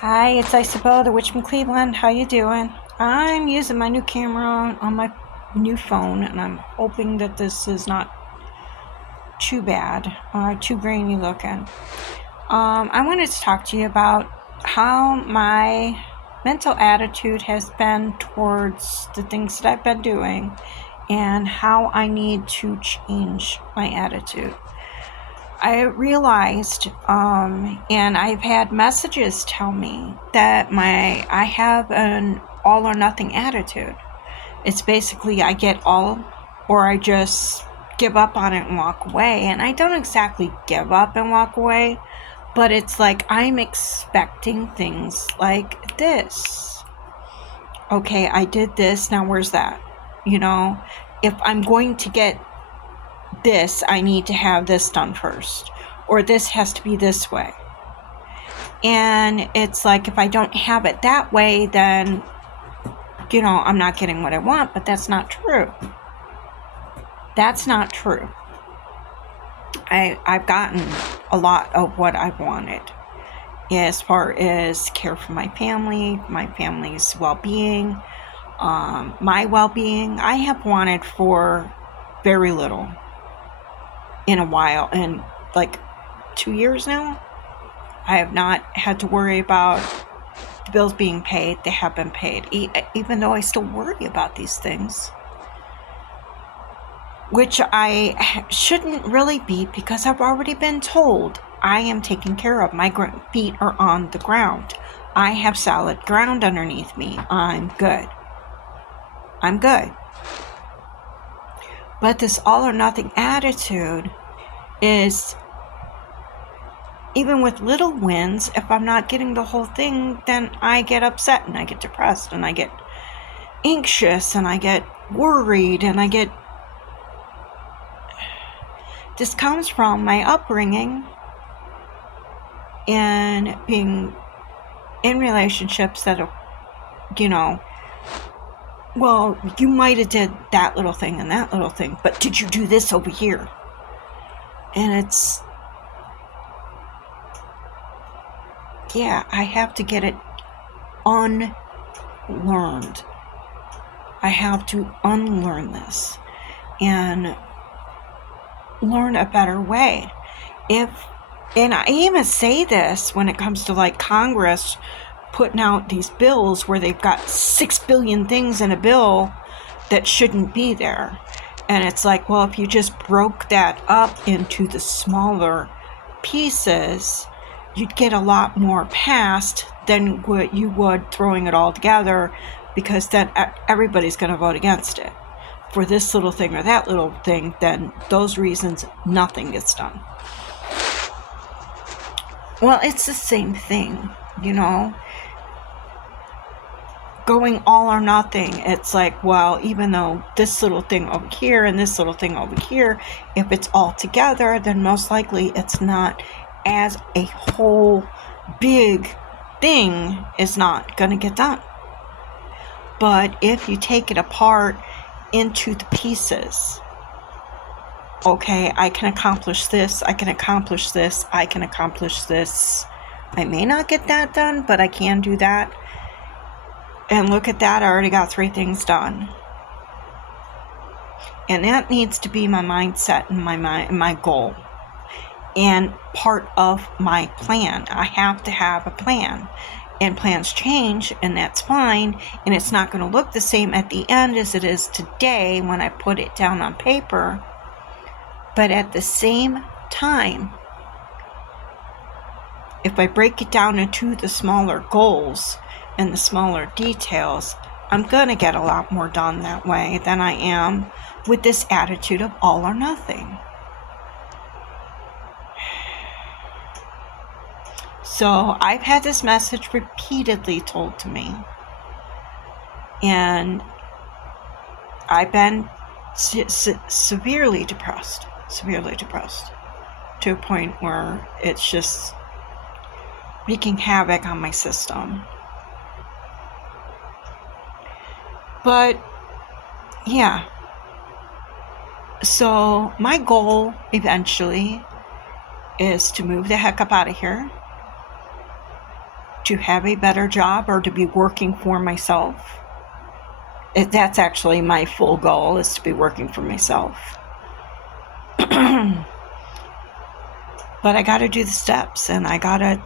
Hi, it's Isabel, the witch from Cleveland. How you doing? I'm using my new camera on my new phone, and I'm hoping that this is not too bad, too grainy looking. I wanted to talk to you about how my mental attitude has been towards the things that I've been doing and how I need to change my attitude. I realized, and I've had messages tell me that I have an all or nothing attitude. It's basically I get all, or I just give up on it and walk away. And I don't exactly give up and walk away, but it's like I'm expecting things like this. Okay, I did this, now where's that? If I'm going to get this, I need to have this done first, or this has to be this way. And it's like, if I don't have it that way, then, I'm not getting what I want, but that's not true. That's not true. I've gotten a lot of what I've wanted as far as care for my family's well-being, my well-being. I have wanted for very little in a while, in like 2 years now. I have not had to worry about the bills being paid. They have been paid, even though I still worry about these things, which I shouldn't really be, because I've already been told I am taken care of. My feet are on the ground. I have solid ground underneath me. I'm good. But this all or nothing attitude is, even with little wins, if I'm not getting the whole thing, then I get upset and I get depressed and I get anxious and I get worried and this comes from my upbringing and being in relationships that are, well, you might have did that little thing and that little thing, but did you do this over here? And it's, I have to get it unlearned. I have to unlearn this and learn a better way. And I even say this when it comes to like Congress putting out these bills where they've got 6 billion things in a bill that shouldn't be there. And it's like, well, if you just broke that up into the smaller pieces, you'd get a lot more passed than what you would throwing it all together, because then everybody's going to vote against it for this little thing or that little thing. Then those reasons, nothing gets done. Well, it's the same thing, going all or nothing. It's like, well, even though this little thing over here and this little thing over here, if it's all together, then most likely it's not, as a whole big thing, is not going to get done. But if you take it apart into the pieces, okay, I can accomplish this, I can accomplish this, I can accomplish this. I may not get that done, but I can do that. And look at that, I already got 3 things done. And that needs to be my mindset and my goal. And part of my plan. I have to have a plan. And plans change, and that's fine. And it's not going to look the same at the end as it is today when I put it down on paper. But at the same time, if I break it down into the smaller goals and the smaller details, I'm going to get a lot more done that way than I am with this attitude of all or nothing. So I've had this message repeatedly told to me, and I've been severely depressed to a point where it's just wreaking havoc on my system. But so my goal eventually is to move the heck up out of here, to have a better job or to be working for myself. That's actually my full goal, is to be working for myself. But I got to do the steps, and I got to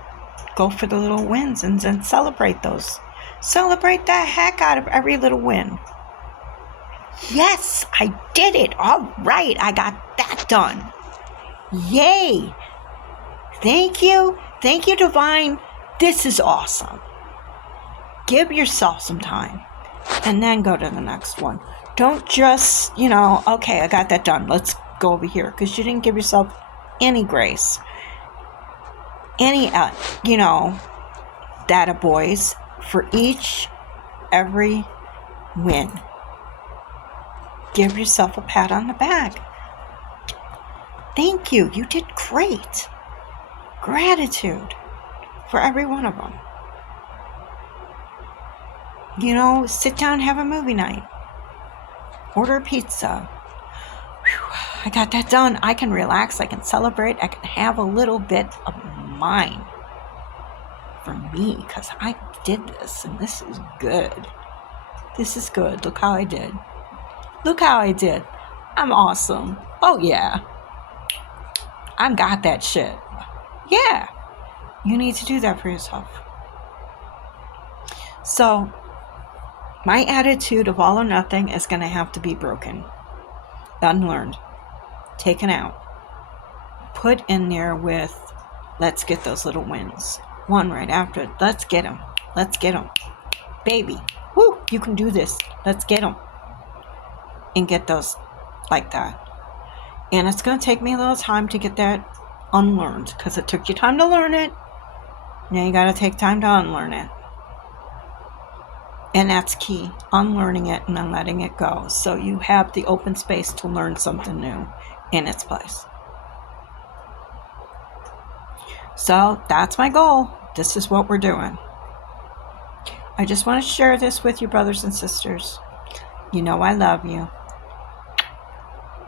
go for the little wins and celebrate those. Celebrate the heck out of every little win. Yes, I did it. All right, I got that done. Yay. Thank you. Thank you, Divine. This is awesome. Give yourself some time and then go to the next one. Don't just, okay, I got that done. Let's go over here, because you didn't give yourself any grace, any, data boys for every win. Give yourself a pat on the back. Thank you. You did great. Gratitude for every one of them. Sit down, have a movie night. Order a pizza. Whew, I got that done. I can relax. I can celebrate. I can have a little bit of mine for me, because I did this, and this is good. This is good. Look how I did. Look how I did. I'm awesome. Oh, yeah. I got that shit. Yeah. You need to do that for yourself. So, my attitude of all or nothing is going to have to be broken, unlearned, taken out, put in there with, let's get those little wins. One right after it. Let's get them. Let's get them. Baby. Woo, you can do this. Let's get them. And get those like that. And it's going to take me a little time to get that unlearned, because it took you time to learn it. Now you got to take time to unlearn it. And that's key. Unlearning it and then letting it go. So you have the open space to learn something new in its place. So that's my goal. This is what we're doing. I just want to share this with you, brothers and sisters. You know I love you.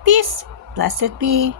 Peace. Blessed be.